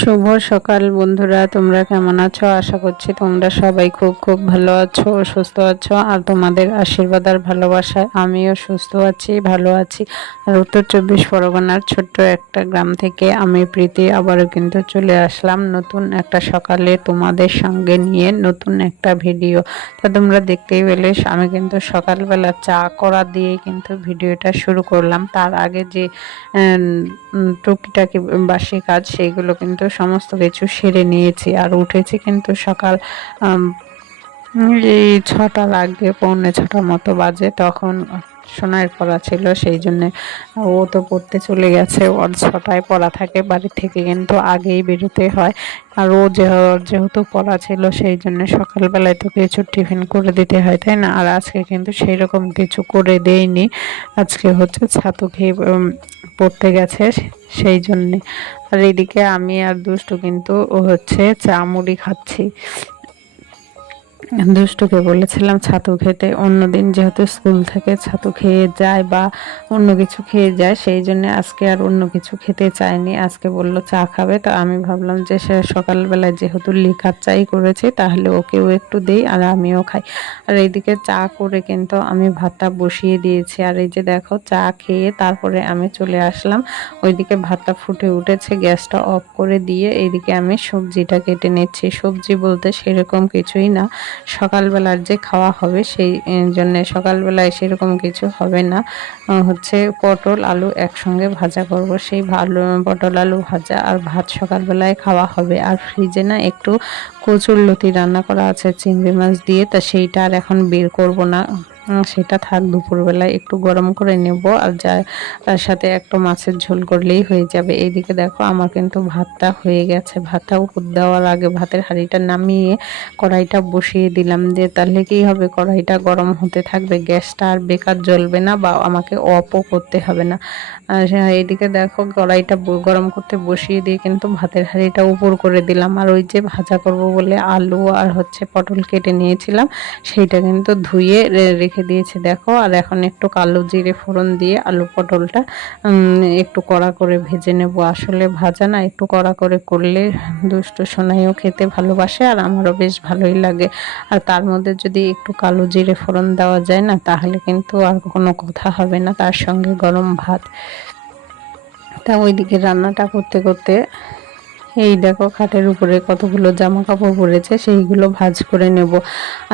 শুভ সকাল বন্ধুরা, তোমরা কেমন আছো? আশা করছি তোমরা সবাই খুব খুব ভালো আছো, সুস্থ আছো, আর তোমাদের আশীর্বাদ আর ভালোবাসায় আমিও সুস্থ আছি, ভালো আছি। আর উত্তর চব্বিশ পরগনার ছোট্ট একটা গ্রাম থেকে আমি প্রীতি, আবারও কিন্তু চলে আসলাম নতুন একটা সকালে তোমাদের সঙ্গে নিয়ে নতুন একটা ভিডিও। তা তোমরা দেখতেই পেলে, আমি কিন্তু সকালবেলা চা করা দিয়ে কিন্তু ভিডিওটা শুরু করলাম। তার আগে যে টুকিটাকি বাসি কাজ, সেইগুলো কিন্তু সমস্ত কিছু সেরে নিয়েছি আর উঠেছি কিন্তু সকাল এই ছটা লাগবে, পৌনে ছটার মতো বাজে। তখন সোনার পড়া ছিল, সেই জন্যে ও তো পড়তে চলে গেছে। ওর ছটায় পড়া থাকে বাড়ি থেকে, কিন্তু আগেই বেরোতে হয়। আর ও যে যেহেতু পড়া ছিল, সেই জন্য সকালবেলায় তো কিছু টিফিন করে দিতে হয়, তাই না? আর আজকে কিন্তু সেই রকম কিছু করে দেয়নি আজকে হচ্ছে ছাতু খেয়ে পড়তে গেছে, সেই জন্যে। আর এদিকে আমি আর দুষ্টু কিন্তু হচ্ছে চা মুড়ি খাচ্ছি। দুষ্টুকে বলেছিলাম ছাতু খেতে। অন্যদিন যেহেতু স্কুল থেকে ছাতু খেয়ে যায় বা অন্য কিছু খেয়ে যায়, সেই জন্য আজকে আর অন্য কিছু খেতে চায়নি। আজকে বলল, চা খাবে? তো আমি ভাবলাম যে সে সকালবেলায় যেহেতু লিকার চাই করেছি, তাহলে ওকেও একটু দেই আর আমিও খাই। আর এইদিকে চা করে কিন্তু আমি ভাতটা বসিয়ে দিয়েছি। আর এই যে দেখো, চা খেয়ে তারপরে আমি চলে আসলাম। ওইদিকে ভাতটা ফুটে উঠেছে, গ্যাসটা অফ করে দিয়ে এইদিকে আমি সবজিটা কেটে নিচ্ছি। সবজি বলতে সেরকম কিছুই না। সকালবেলার যে খাওয়া হবে সেই জন্যে সকালবেলায় সেরকম কিছু হবে না। হচ্ছে পটল, আলু একসঙ্গে ভাজা করব। সেই ভালো, পটল, আলু ভাজা আর ভাত সকালবেলায় খাওয়া হবে। আর ফ্রিজে না একটু কচুর লতি রান্না করা আছে, চিংড়ি মাছ দিয়ে, তা সেইটা আর এখন বের করব না। সেটা থাক, দুপুরবেলায় একটু গরম করে নেব আর যা, তার সাথে একটু মাছের ঝোল করলেই হয়ে যাবে। এইদিকে দেখো আমার কিন্তু ভাতটা হয়ে গেছে। ভাতটা উপর দেওয়ার আগে ভাতের হাঁড়িটা নামিয়ে কড়াইটা বসিয়ে দিলাম যে, তাহলে কি হবে? কড়াইটা গরম হতে থাকবে, গ্যাসটা আর বেকার জ্বলবে না বা আমাকে অপও করতে হবে না। এইদিকে দেখো কড়াইটা গরম করতে বসিয়ে দিয়ে কিন্তু ভাতের হাঁড়িটা উপর করে দিলাম। আর ওই যে ভাজা করব বলে আলু আর হচ্ছে পটল কেটে নিয়েছিলাম, সেইটা কিন্তু ধুয়ে রেখে রেখে দিয়েছি, দেখো। আর এখন একটু কালো জিরে ফোড়ন দিয়ে আলু পটলটা একটু কড়া করে ভেজে নেব। আসলে ভাজা না, একটু কড়া করে করলে দুষ্ট সোনাইও খেতে ভালোবাসে আর আমারও বেশ ভালোই লাগে। আর তার মধ্যে যদি একটু কালো জিরে ফোড়ন দেওয়া যায় না, তাহলে কিন্তু আর কোনো কথা হবে না, তার সঙ্গে গরম ভাত। তা ওইদিকে রান্নাটা করতে করতে এই দেখো খাটের উপরে কতগুলো জামা কাপড় পরেছে, সেইগুলো ভাজ করে নেব।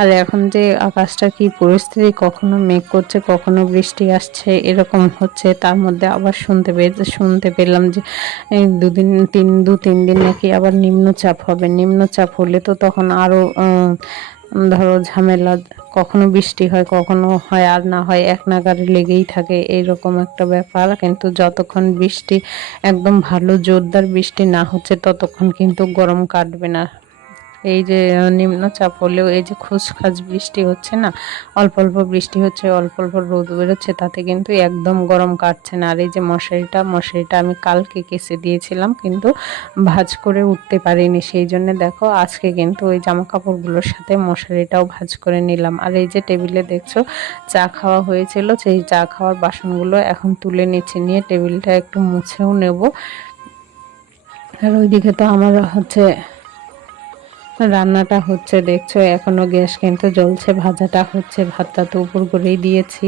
আর এখন যে আকাশটা কি পরিস্থিতি, কখনো মেঘ করছে, কখনো বৃষ্টি আসছে, এরকম হচ্ছে। তার মধ্যে আবার শুনতে পেয়ে, শুনতে পেলাম যে দুদিন, তিন, দু, তিন দিন নাকি আবার নিম্নচাপ হবে। নিম্নচাপ হলে তো তখন আরও ধরো ঝামেলা কখনো বৃষ্টি হয়, কখনো হয়, আর না হয় এক নাগারে লেগেই থাকে, এইরকম একটা ব্যাপার। কিন্তু যতক্ষণ বৃষ্টি, একদম ভালো, জোরদার বৃষ্টি না হচ্ছে, ততক্ষণ কিন্তু গরম কাটবে না। এই যে নিম্নচাপ হলেও এই যে খুসখাস বৃষ্টি হচ্ছে না, অল্প অল্প বৃষ্টি হচ্ছে, অল্প অল্প রোদ বেরোচ্ছে, তাতে কিন্তু একদম গরম কাটছে না। আর এই যে মশারিটা মশারিটা আমি কালকে কেসে দিয়েছিলাম, কিন্তু ভাজ করে উঠতে পারিনি। সেই জন্য দেখো, আজকে কিন্তু ওই জামা কাপড়গুলোর সাথে মশারিটাও ভাজ করে নিলাম। আর এই যে টেবিলে দেখছ, চা খাওয়া হয়েছিল, সেই চা খাওয়ার বাসনগুলো এখন তুলে নিচ্ছে নিয়ে টেবিলটা একটু মুছেও নেব। আর ওইদিকে তো আমার হচ্ছে রান্নাটা হচ্ছে, দেখছ, এখনও গ্যাস কিন্তু জ্বলছে, ভাজাটা হচ্ছে, ভাতটা তো উপর করেই দিয়েছি।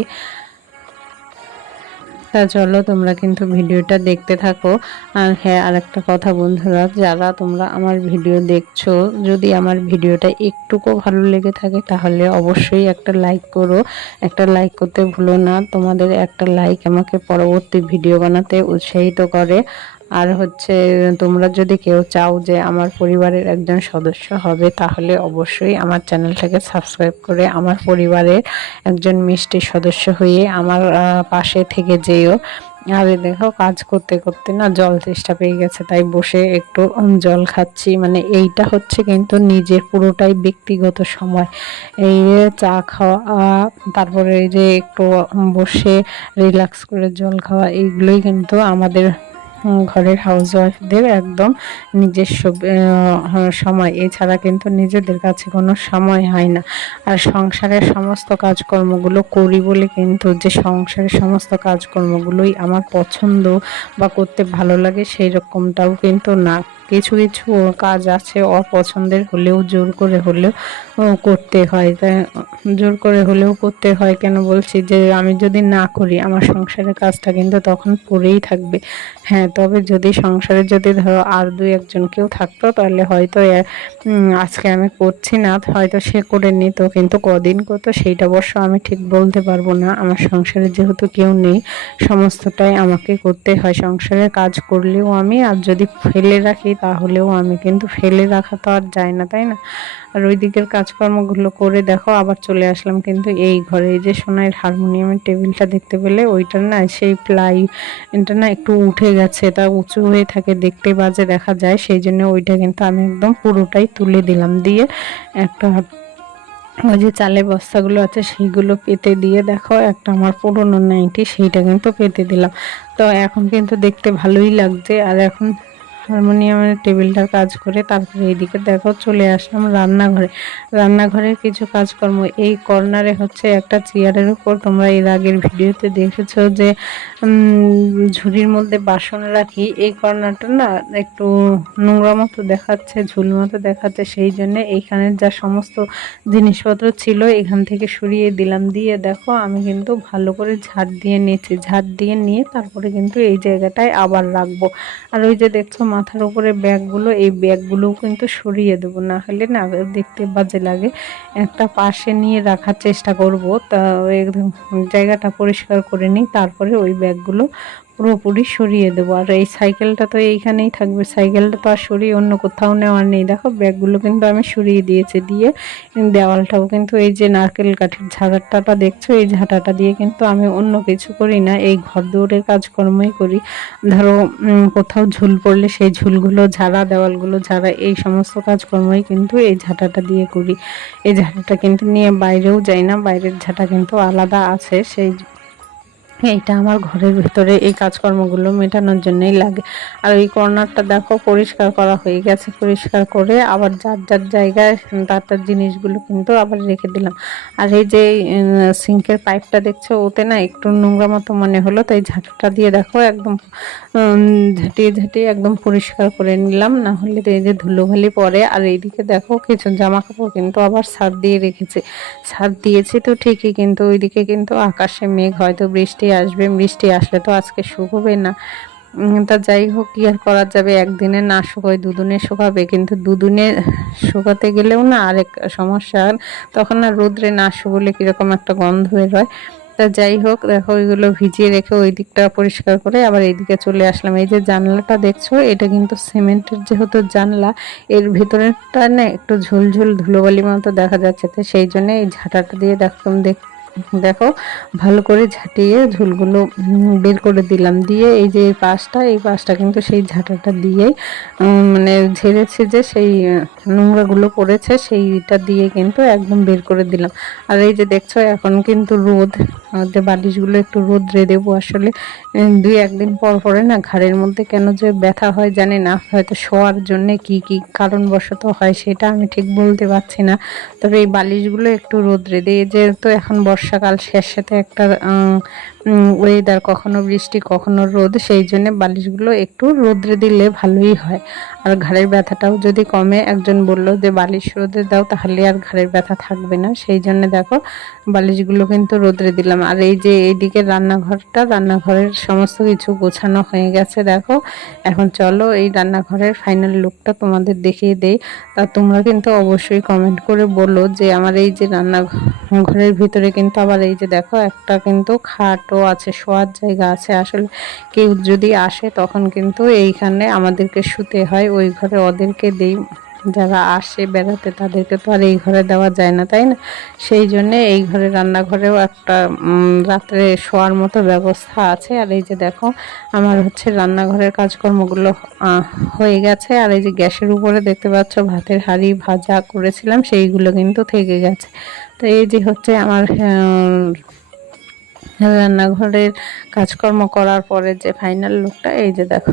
তা চলো, তোমরা কিন্তু ভিডিওটা দেখতে থাকো। আর হ্যাঁ আর একটা কথা বন্ধুরা, যারা তোমরা আমার ভিডিও দেখছ, যদি আমার ভিডিওটা একটুকু ভালো লেগে থাকে, তাহলে অবশ্যই একটা লাইক করো। একটা লাইক করতে ভুলো না, তোমাদের একটা লাইক আমাকে পরবর্তী ভিডিও বানাতে উৎসাহিত করে। আর হচ্ছে, তোমরা যদি কেউ চাও যে আমার পরিবারের একজন সদস্য হবে, তাহলে অবশ্যই আমার চ্যানেলটাকে সাবস্ক্রাইব করে আমার পরিবারের একজন মিষ্টি সদস্য হয়ে আমার পাশে থেকে যেও। আর দেখো, কাজ করতে করতে না জল চেষ্টা পেয়ে গেছে, তাই বসে একটু জল খাচ্ছি। মানে এইটা হচ্ছে কিন্তু নিজের পুরোটাই ব্যক্তিগত সময়। এই চা খাওয়া, তারপরে এই যে একটু বসে রিল্যাক্স করে জল খাওয়া, এইগুলোই কিন্তু আমাদের ঘরের হাউসওয়াইফদের একদম নিজস্ব সময়। এছাড়া কিন্তু নিজেদের কাছে কোনো সময় হয় না। আর সংসারের সমস্ত কাজকর্মগুলো করি বলে কিন্তু যে সংসারের সমস্ত কাজকর্মগুলোই আমার পছন্দ বা করতে ভালো লাগে, সেই রকমটাও কিন্তু না। কিছু কিছু কাজ আছে অপছন্দের হলেও জোর করে হলেও করতে হয়। তাই জোর করে হলেও করতে হয় কেন বলছি যে, আমি যদি না করি আমার সংসারের কাজটা কিন্তু তখন পড়েই থাকবে। হ্যাঁ তবে যদি সংসারে যদি ধরো আর দুই একজন কেউ থাকতো, তাহলে হয়তো আজকে আমি করছি না, হয়তো সে করে নিত। কিন্তু কদিন করতো সেইটা অবশ্য আমি ঠিক বলতে পারব না। আমার সংসারে যেহেতু কেউ নেই, সমস্তটাই আমাকে করতে হয়। সংসারের কাজ করলেও আমি, আর যদি ফেলে রাখি তাহলেও আমি কিন্তু ফেলে রাখা তো আর যায় না, তাই না? আর ওই দিকের কাজকর্মগুলো করে দেখো, আবার চলে আসলাম কিন্তু এই ঘরে। এই যে সোনার হারমোনিয়ামের টেবিলটা দেখতে পেলে ওইটা না সেই প্লাই এটা না একটু উঠে গেছে, তা উঁচু হয়ে থাকে, দেখতে বাজে দেখা যায়, সেই জন্য ওইটা কিন্তু আমি একদম পুরোটাই তুলে দিলাম দিয়ে একটা ওই যে চালের বস্তাগুলো আছে, সেইগুলো পেতে দিয়ে দেখো, একটা আমার পুরনো নাইটি, সেইটা কিন্তু পেতে দিলাম। তো এখন কিন্তু দেখতে ভালোই লাগছে, আর এখন হারমোনিয়ামের টেবিলটার কাজ করে তারপরে এইদিকে দেখো চলে আসলাম রান্নাঘরে। রান্নাঘরের কিছু কাজকর্ম। এই কর্নারে হচ্ছে একটা চেয়ারের উপর তোমরা এর আগের ভিডিওতে দেখেছ যে ঝুড়ির মধ্যে বাসন রাখি। এই কর্নারটা না একটু নোংরা মতো দেখাচ্ছে, ঝুল মতো দেখাচ্ছে। সেই জন্য এইখানের যা সমস্ত জিনিসপত্র ছিল এখান থেকে সরিয়ে দিলাম। দিয়ে দেখো আমি কিন্তু ভালো করে ঝাড় দিয়ে নিয়েছি। ঝাড় দিয়ে নিয়ে তারপরে কিন্তু এই জায়গাটায় আবার রাখব। আর ওই যে দেখছ মাথার উপরে ব্যাগগুলো, এই ব্যাগগুলোও কিন্তু সরিয়ে দেবো। না হলে না দেখতে বাজে লাগে। একটা পাশে নিয়ে রাখার চেষ্টা করব। তা জায়গাটা পরিষ্কার করে নিই, তারপরে ওই ব্যাগগুলো পুরোপুরি সরিয়ে দেবো। আর এই সাইকেলটা তো এইখানেই থাকবে। সাইকেলটা তো আর সরিয়ে অন্য কোথাও নেওয়ার নেই। দেখো, ব্যাগগুলো কিন্তু আমি সরিয়ে দিয়েছি দিয়ে দেওয়ালটাও কিন্তু এই যে নারকেল কাঠের ঝাড়াটাটা দেখছ, এই ঝাঁটাটা দিয়ে কিন্তু আমি অন্য কিছু করি না। এই ঘর দৌড়ের কাজকর্মই করি। ধরো কোথাও ঝুল পড়লে সেই ঝুলগুলো, ঝাড়া দেওয়ালগুলো, ঝাড়া, এই সমস্ত কাজকর্মই কিন্তু এই ঝাঁটাটা দিয়ে করি। এই ঝাঁটাটা কিন্তু নিয়ে বাইরেও যাই না। বাইরের ঝাঁটা কিন্তু আলাদা আছে। সেই এইটা আমার ঘরের ভিতরে এই কাজকর্মগুলো মেটানোর জন্যই লাগে। আর এই কর্নারটা দেখো, পরিষ্কার করা হয়ে গেছে। পরিষ্কার করে আবার যার যার জায়গায় তার তার জিনিসগুলো কিন্তু আবার রেখে দিলাম। আর এই যে সিঙ্কের পাইপটা দেখছ, ওতে না একটু নোংরা মতো মনে হলো, তাই ঝাঁটাটা দিয়ে দেখো একদম ঝাঁটিয়ে ঝাঁটিয়ে একদম পরিষ্কার করে নিলাম। না হলে এই যে ধুলোবালি পরে। আর এইদিকে দেখো, কিছু জামা কাপড় কিন্তু আবার সার দিয়ে রেখেছি। সার দিয়েছি তো ঠিকই, কিন্তু ওইদিকে কিন্তু আকাশে মেঘ, হয়তো বৃষ্টি আসবে বৃষ্টি আসলে তো আজকে শুকোবে না। তা যাই হোক, কি আর করা যাবে? একদিনে না শুকোয় দুদিনে শুকাবে কিন্তু দুদিনে শুকাতে গেলেও না আরেক সমস্যা। তখন না রোদ্রে না শুকোলে কীরকম একটা গন্ধ বেরোয় তা যাই হোক, দেখো ওইগুলো ভিজিয়ে রেখে ওই দিকটা পরিষ্কার করে আবার এইদিকে চলে আসলাম। এই যে জানলাটা দেখছ, এটা কিন্তু সিমেন্টের যেহেতু জানলা, এর ভিতরেটা না একটু ঝুলঝুল ধুলোবালি মতো দেখা যাচ্ছে। তো সেই জন্য এই ঝাঁটাটা দিয়ে দেখলাম দেখ দেখো, ভালো করে ঝাঁটিয়ে ঝুলগুলো বের করে দিলাম। দিয়ে এই যে পাশটা, এই পাশটা কিন্তু সেই ঝাঁটাটা দিয়েই মানে ঝেড়েছে যে সেই নোংরাগুলো পড়েছে, সেইটা দিয়ে কিন্তু একদম বের করে দিলাম। আর এই যে দেখছ, এখন কিন্তু রোদ। আমাদের বালিশগুলো একটু রোদ্রে দেবো আসলে। দুই একদিন পর পরে না ঘাড়ের মধ্যে কেন যে ব্যথা হয় জানি না, হয়তো শোয়ার জন্য কি কি কারণবশত হয় সেটা আমি ঠিক বলতে পারছি না। তবে এই বালিশগুলো একটু রোদ্রে দিয়ে যেহেতু এখন বর্ষাকাল শেষ সাথে একটা ওয়েদার কখনো বৃষ্টি, কখনো রোদ, সেই জন্য বালিশগুলো একটু রোদ্রে দিলে ভালোই হয়। আর ঘাড়ের ব্যথাটাও যদি কমে, একজন বলল যে, বালিশ রোদে দাও, তাহলে আর ঘাড়ের ব্যথা থাকবে না। সেই জন্য দেখো, বালিশগুলো কিন্তু রোদ্রে দিলাম। আর এই যে, এইদিকে রান্নাঘরটা, রান্নাঘরের সমস্ত কিছু গোছানো হয়ে গেছে, দেখো। এখন চলো, এই রান্নাঘরের ফাইনাল লুকটা তোমাদের দেখিয়ে দেই। তা তোমরা কিন্তু অবশ্যই কমেন্ট করে বলো যে, আমার এই যে রান্না ঘরের ভিতরে কিন্তু আবার এই যে দেখো, একটা কিন্তু খাটও আছে, শোয়ার জায়গা আছে। আসলে কেউ যদি আসে, তখন কিন্তু এইখানে আমাদেরকে শুতে হয়, ওই ঘরে ওদেরকে দেই। যারা আসে বেড়াতে তাদেরকে তো আর এই ঘরে দেওয়া যায় না, তাই না? সেই জন্যে এই ঘরে, রান্নাঘরেও একটা রাত্রে শোয়ার মতো ব্যবস্থা আছে। আর এই যে দেখো, আমার হচ্ছে রান্নাঘরের কাজকর্মগুলো হয়ে গেছে। আর এই যে গ্যাসের উপরে দেখতে পাচ্ছ, ভাতের হাঁড়ি ভাজা করেছিলাম, সেইগুলো কিন্তু থেকে গেছে। তো এই যে হচ্ছে আমার রান্নাঘরের কাজকর্ম করার পরে যে ফাইনাল লুকটা এই যে দেখো।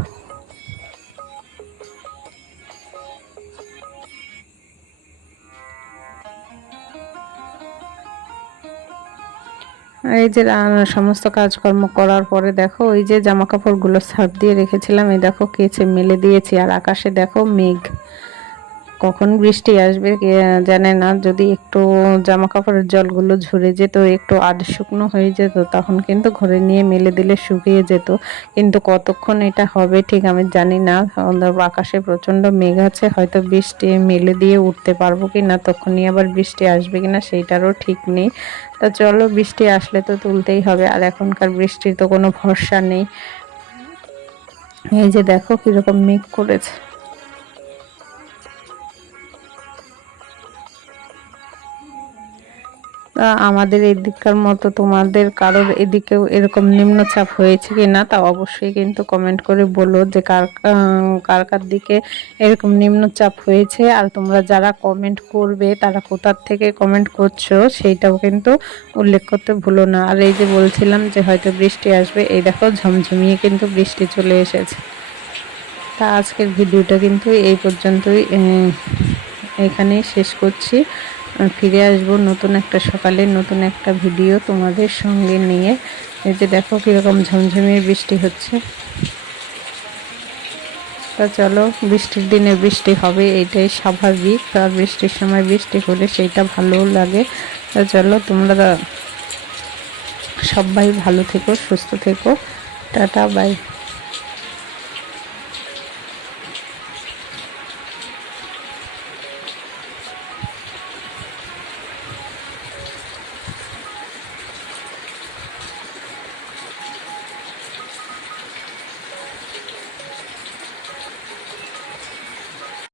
এই যে সমস্ত কাজকর্ম করার পরে দেখো, ওই যে জামা কাপড়গুলো সার্ফ দিয়ে রেখেছিলাম। এই দেখো, কেচে মেলে দিয়েছি। আর আকাশে দেখো মেঘ। কখন বৃষ্টি আসবে জানে না। যদি একটু জামা কাপড়ের জলগুলো ঝরে যেত, একটু আধ শুকনো হয়ে যেত, তখন কিন্তু ঘরে নিয়ে মেলে দিলে শুকিয়ে যেত। কিন্তু কতক্ষণ এটা হবে ঠিক আমি জানি না। আকাশে প্রচণ্ড মেঘ আছে, হয়তো বৃষ্টি মেলে দিয়ে উঠতে পারব কি না তখনই আবার বৃষ্টি আসবে কি না সেইটারও ঠিক নেই। তা চলো বৃষ্টি আসলে তো তুলতেই হবে, আর এখনকার বৃষ্টির তো কোনো ভরসা নেই। এই যে দেখো কীরকম মেঘ করেছে। আমাদের এদিককার মতো তোমাদের কারোর এদিকেও এরকম নিম্নচাপ হয়েছে কি না তা অবশ্যই কিন্তু কমেন্ট করে বলো যে কার কার কার দিকে এরকম নিম্নচাপ হয়েছে। আর তোমরা যারা কমেন্ট করবে, তারা কোথার থেকে কমেন্ট করছ সেইটাও কিন্তু উল্লেখ করতে ভুলো না। আর এই যে বলছিলাম যে হয়তো বৃষ্টি আসবে, এই দেখো ঝমঝমিয়ে কিন্তু বৃষ্টি চলে এসেছে। তা আজকের ভিডিওটা কিন্তু এই পর্যন্তই এখানেই শেষ করছি। ফিরে আসব নতুন একটা সকালে, নতুন একটা ভিডিও তোমাদের সঙ্গে নিয়ে। এই যে দেখো কীরকম ঝমঝমিয়ে বৃষ্টি হচ্ছে। তা চলো, বৃষ্টির দিনে বৃষ্টি হবে, এটাই স্বাভাবিক। আর বৃষ্টির সময় বৃষ্টি হলে সেইটা ভালোও লাগে। তা চলো, তোমরা সবাই ভালো থেকো, সুস্থ থেকো। Tata, bye.